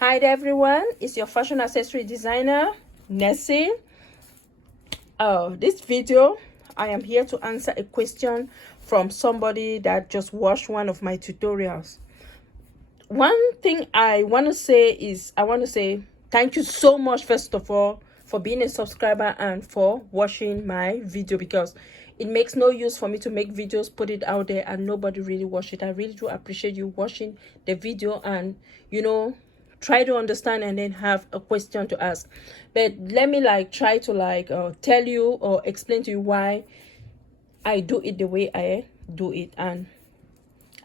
Hi there everyone, it's your fashion accessory designer Nesy. This video I am here to answer a question from somebody that just watched one of my tutorials. One thing I want to say is thank you so much, first of all, for being a subscriber and for watching my video, because it makes no use for me to make videos, put it out there, and nobody really watch it. I really do appreciate you watching the video and try to understand and then have a question to ask. But let me try to tell you or explain to you why I do it the way I do it, and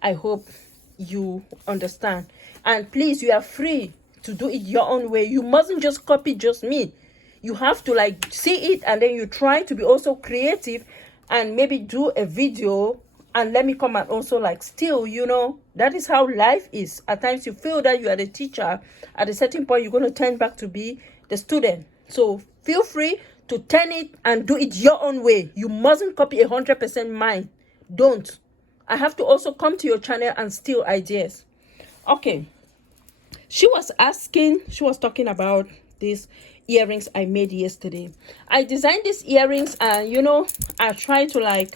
I hope you understand. And please, you are free to do it your own way. You mustn't just copy just me. You have to see it, and then you try to be also creative and maybe do a video and let me come and also still, that is how life is. At times you feel that you are the teacher, at a certain point you're going to turn back to be the student. So feel free to turn it and do it your own way. You mustn't copy 100% mine. Don't. I have to also come to your channel and steal ideas. Okay, she was talking about these earrings I made yesterday. I designed these earrings, and I tried to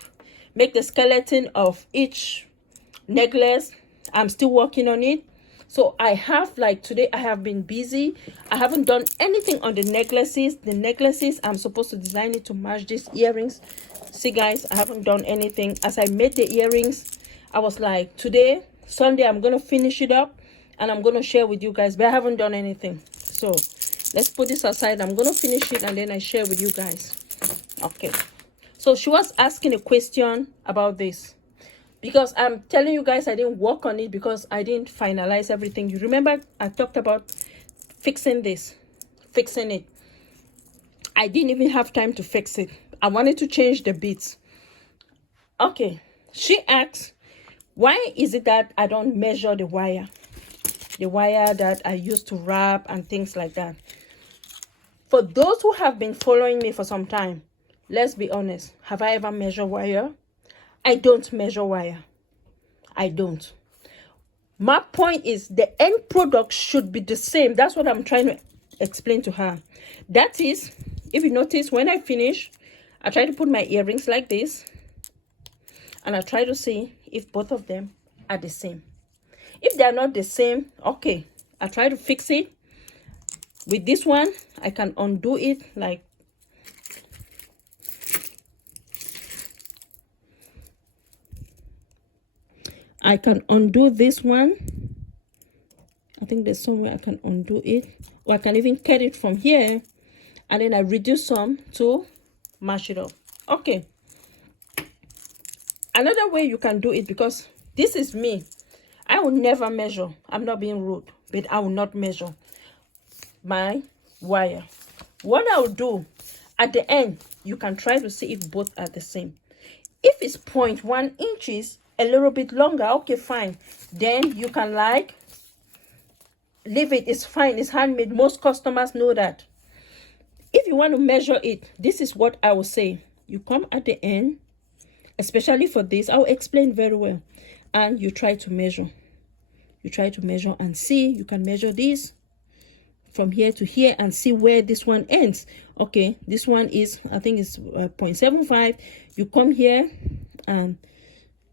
make the skeleton of each necklace. I'm still working on it. So I have today I have been busy. I haven't done anything on the necklaces. I'm supposed to design it to match these earrings. See guys, I haven't done anything. As I made the earrings, I was like, today Sunday I'm gonna finish it up and I'm gonna share with you guys, but I haven't done anything. So let's put this aside. I'm gonna finish it and then I share with you guys. Okay, so she was asking a question about this, because I'm telling you guys I didn't work on it because I didn't finalize everything. You remember I talked about fixing it. I didn't even have time to fix it. I wanted to change the beads. Okay, she asked, why is it that I don't measure the wire that I used to wrap and things like that? For those who have been following me for some time, let's be honest, have I ever measured wire? I don't measure wire. I don't. My point is the end product should be the same. That's what I'm trying to explain to her. That is, if you notice, when I finish, I try to put my earrings like this, and I try to see if both of them are the same. If they are not the same, okay, I try to fix it. With this one, I can undo it I can undo this one. I think there's somewhere I can undo it, or I can even cut it from here and then I reduce some to match it up. Okay, another way you can do it, because this is me, I will never measure. I'm not being rude, but I will not measure my wire. What I'll do at the end, you can try to see if both are the same. If it's 0.1 inches, a little bit longer, okay, fine, then you can leave it. It's fine, it's handmade. Most customers know that. If you want to measure it, this is what I will say. You come at the end, especially for this, I'll explain very well, and you try to measure. You try to measure and see. You can measure this from here to here and see where this one ends. Okay, this one is, I think it's 0.75. You come here and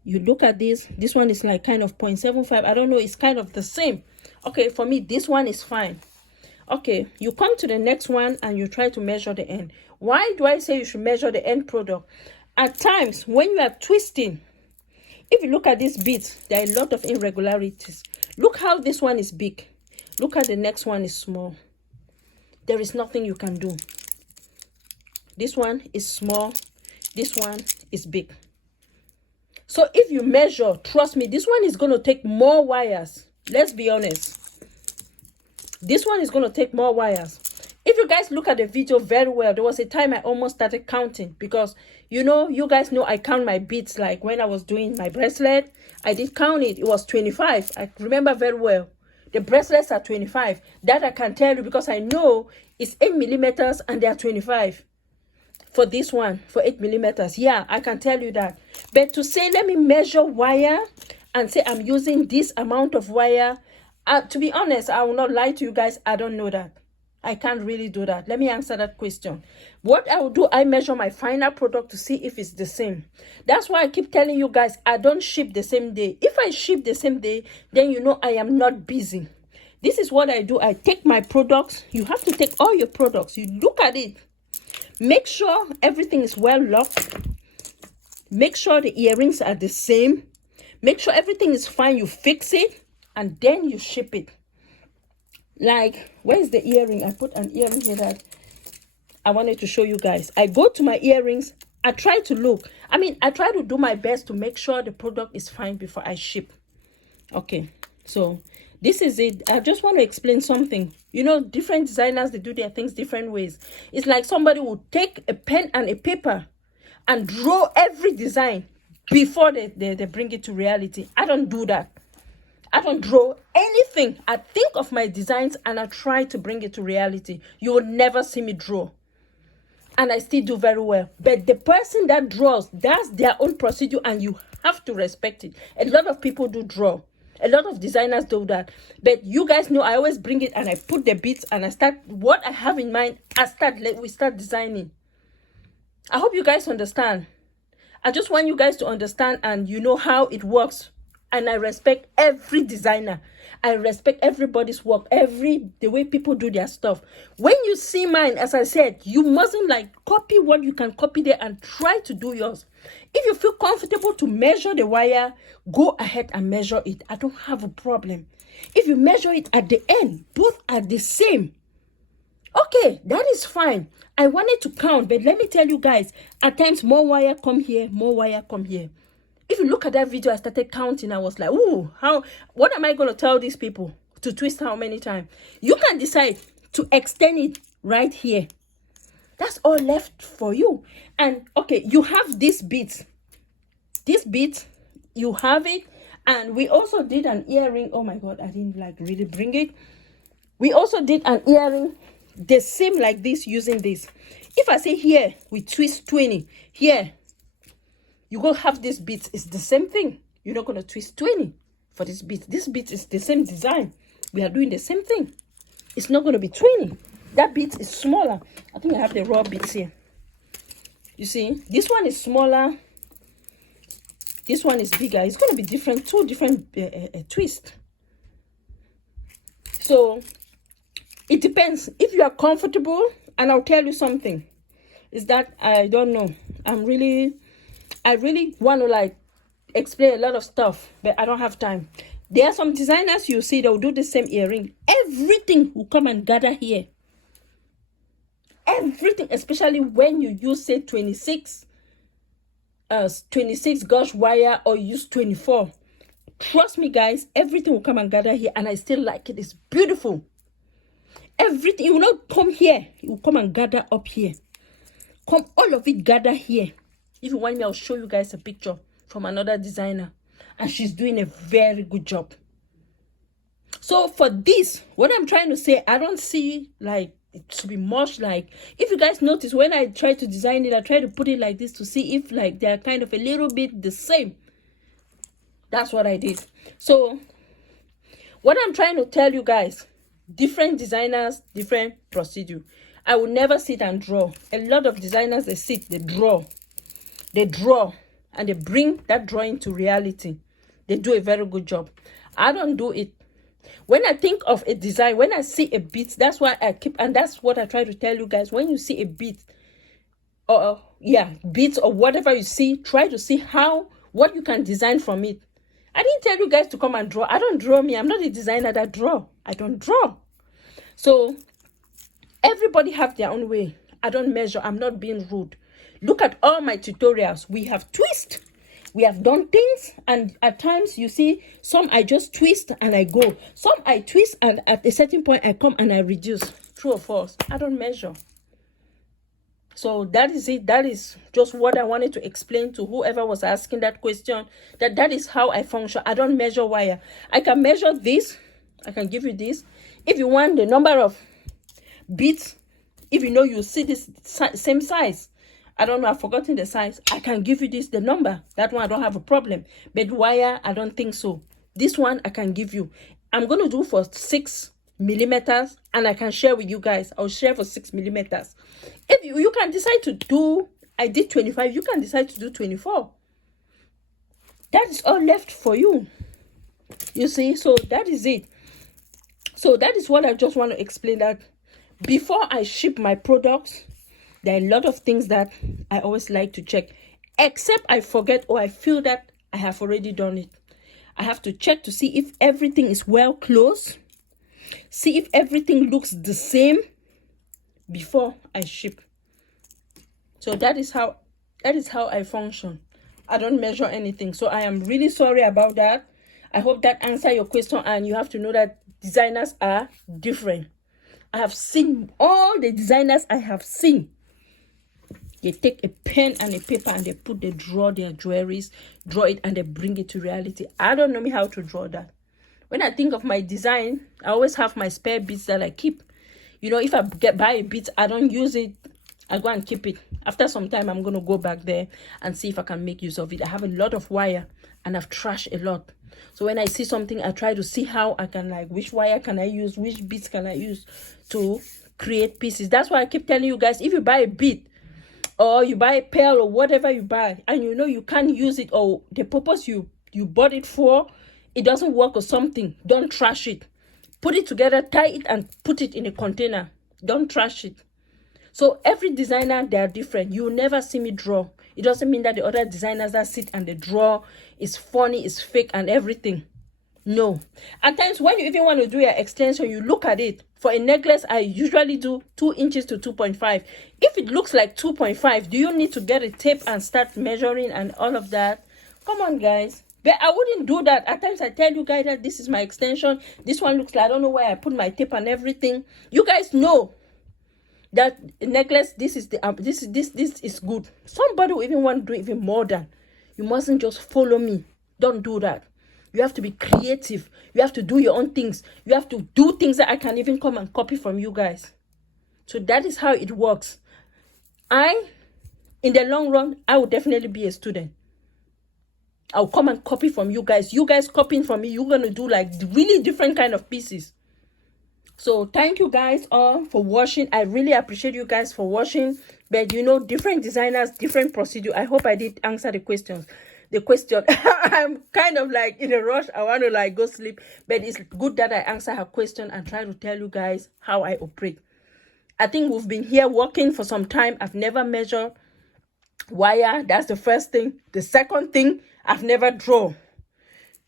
you look at this. This one is kind of 0.75. I don't know, it's kind of the same. Okay, for me this one is fine. Okay, you come to the next one and you try to measure the end. Why do I say you should measure the end product? At times when you are twisting, if you look at these beads, there are a lot of irregularities. Look how this one is big. Look at the next one is small. There is nothing you can do. This one is small. This one is big. So if you measure, trust me, this one is going to take more wires. Let's be honest. This one is going to take more wires. If you guys look at the video very well, there was a time I almost started counting, because you guys know I count my beads. Like when I was doing my bracelet, I did count it. It was 25. I remember very well. The bracelets are 25. That I can tell you because I know it's 8 millimeters and they are 25. For this one, for 8 millimeters, yeah, I can tell you that. But to say let me measure wire and say I'm using this amount of wire, To be honest, I will not lie to you guys. I don't know that. I can't really do that. Let me answer that question. What I will do, I measure my final product to see if it's the same. That's why I keep telling you guys, I don't ship the same day. If I ship the same day, then you know I am not busy. This is what I do. I take my products. You have to take all your products. You look at it. Make sure everything is well locked. Make sure the earrings are the same. Make sure everything is fine. You fix it and then you ship it. Like, where's the earring? I put an earring here that I wanted to show you guys. I go to my earrings. I try to look. I try to do my best to make sure the product is fine before I ship. Okay, so this is it. I just want to explain something. You know, different designers, they do their things different ways. It's like somebody will take a pen and a paper and draw every design before they bring it to reality. I don't do that. I don't draw anything. I think of my designs and I try to bring it to reality. You will never see me draw. And I still do very well. But the person that draws, that's their own procedure and you have to respect it. A lot of people do draw. A lot of designers do that. But you guys know I always bring it and I put the beats and I start what I have in mind. We start designing. I hope you guys understand. I just want you guys to understand and you know how it works. And I respect every designer. I respect everybody's work, the way people do their stuff. When you see mine, as I said, you mustn't like copy what you can copy there and try to do yours. If you feel comfortable to measure the wire, go ahead and measure it. I don't have a problem. If you measure it at the end, both are the same. Okay, that is fine. I wanted to count, but let me tell you guys, at times more wire come here, more wire come here. If you look at that video, I started counting. I was like, ooh, what am I going to tell these people? To twist how many times? You can decide to extend it right here. That's all left for you. And okay, you have this bit. This bit, you have it. And we also did an earring. Oh my God, I didn't like really bring it. We also did an earring the same like this using this. If I say here, we twist 20. Here, you go have this bit. It's the same thing. You're not going to twist 20 for this bit. This bit is the same design. We are doing the same thing. It's not going to be 20. That bit is smaller. I think I have the raw bits here. You see, this one is smaller. This one is bigger. It's going to be different, two different twists. So it depends. If you are comfortable, and I'll tell you something, is that I don't know. I really want to like explain a lot of stuff, but I don't have time. There are some designers you see, they'll do the same earring. Everything will come and gather here. Everything, especially when you use, say, 26 gauge wire or use 24. Trust me, guys, everything will come and gather here, and I still like it. It's beautiful. Everything, it will not come here. It will come and gather up here. Come, all of it gather here. If you want me, I'll show you guys a picture from another designer. And she's doing a very good job. So for this, what I'm trying to say, I don't see like it to be much like. If you guys notice, when I try to design it, I try to put it like this to see if like they're kind of a little bit the same. That's what I did. So what I'm trying to tell you guys, different designers, different procedure. I will never sit and draw. A lot of designers, they sit, they draw, and they bring that drawing to reality. They do a very good job. I don't do it. When I think of a design, when I see a bit, that's why I keep, and that's what I try to tell you guys. When you see a bit, bits or whatever you see, try to see what you can design from it. I didn't tell you guys to come and draw. I don't draw me. I'm not a designer that draw. I don't draw. So everybody have their own way. I don't measure. I'm not being rude. Look at all my tutorials. We have twist. We have done things, and at times you see some I just twist and I go. Some I twist and at a certain point I come and I reduce. True or false? I don't measure. So that is it. That is just what I wanted to explain to whoever was asking that question. That is how I function. I don't measure wire. I can measure this. I can give you this. If you want the number of beads, if you know you see this same size, I don't know, I've forgotten the size, I can give you this, the number. That one I don't have a problem. But wire, I don't think so. This one I can give you. I'm going to do for 6 millimeters, and I can share with you guys. I'll share for 6 millimeters. If you can decide to do, I did 25, you can decide to do 24. That is all left for you. You see, so that is it. So that is what I just want to explain, that before I ship my products, there are a lot of things that I always like to check, except I forget or I feel that I have already done it. I have to check to see if everything is well closed, see if everything looks the same before I ship. So that is how I function. I don't measure anything. So I am really sorry about that. I hope that answers your question, and you have to know that designers are different. I have seen all the designers I have seen. They take a pen and a paper and they draw their jewelries, draw it, and they bring it to reality. I don't know how to draw that. When I think of my design, I always have my spare beads that I keep. You know, if I buy a bead, I don't use it. I go and keep it. After some time, I'm going to go back there and see if I can make use of it. I have a lot of wire and I've trashed a lot. So when I see something, I try to see how I can, like, which wire can I use, which beads can I use to create pieces. That's why I keep telling you guys, if you buy a bead, or you buy a pearl or whatever you buy, and you know you can't use it, or the purpose you bought it for, it doesn't work or something, don't trash it. Put it together, tie it, and put it in a container. Don't trash it. So every designer, they are different. You will never see me draw. It doesn't mean that the other designers that sit and they draw is funny, is fake and everything. No. At times when you even want to do your extension, you look at it. For a necklace, I usually do 2 inches to 2.5. If it looks like 2.5, do you need to get a tape and start measuring and all of that? Come on, guys. But I wouldn't do that. At times I tell you guys that this is my extension. This one looks like, I don't know where I put my tape and everything. You guys know that necklace, this is good. Somebody will even want to do even more than. You mustn't just follow me. Don't do that. You have to be creative. You have to do your own things. You have to do things that I can even come and copy from you guys. So that is how it works. In the long run, I will definitely be a student. I'll come and copy from you guys. You guys copying from me, you're going to do like really different kind of pieces. So thank you guys all for watching. I really appreciate you guys for watching. But you know, different designers, different procedure. I hope I did answer the questions. I'm kind of like in a rush. I want to like go sleep, but it's good that I answer her question and try to tell you guys how I operate. I think we've been here working for some time. I've never measured wire. That's the first thing. The second thing, I've never drawn.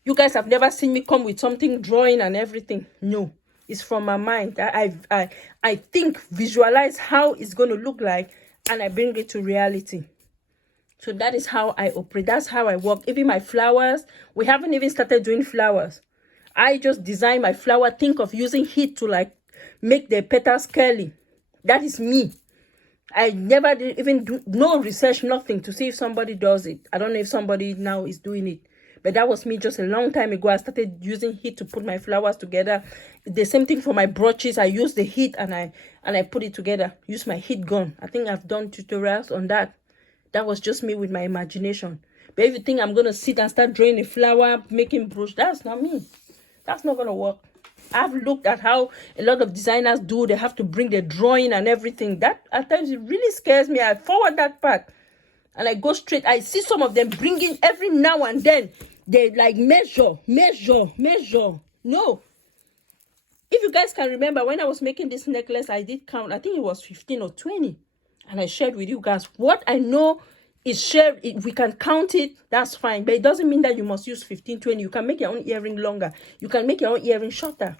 You guys have never seen me come with something drawing and everything. No, it's from my mind. I think, visualize how it's going to look like, and I bring it to reality. So that is how I operate. That's how I work. Even my flowers, we haven't even started doing flowers. I just design my flower, think of using heat to like make the petals curly. That is me. I never did even do no research, nothing to see if somebody does it. I don't know if somebody now is doing it. But that was me just a long time ago. I started using heat to put my flowers together. The same thing for my brooches. I use the heat and I put it together. Use my heat gun. I think I've done tutorials on that. That was just me with my imagination. But if you think I'm going to sit and start drawing a flower, making brooch, that's not me. That's not going to work. I've looked at how a lot of designers do. They have to bring the drawing and everything. That at times it really scares me. I forward that part and I go straight. I see some of them bringing every now and then. They like measure. No. If you guys can remember, when I was making this necklace, I did count. I think it was 15 or 20. And I shared with you guys what I know is shared. If we can count it, that's fine. But it doesn't mean that you must use 15, 20. You can make your own earring longer. You can make your own earring shorter.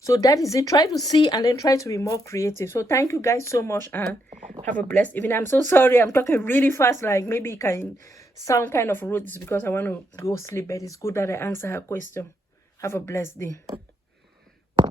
So that is it. Try to see and then try to be more creative. So thank you guys so much and have a blessed evening. I'm so sorry. I'm talking really fast. Like maybe it can sound kind of rude. It's because I want to go sleep. But it's good that I answer her question. Have a blessed day.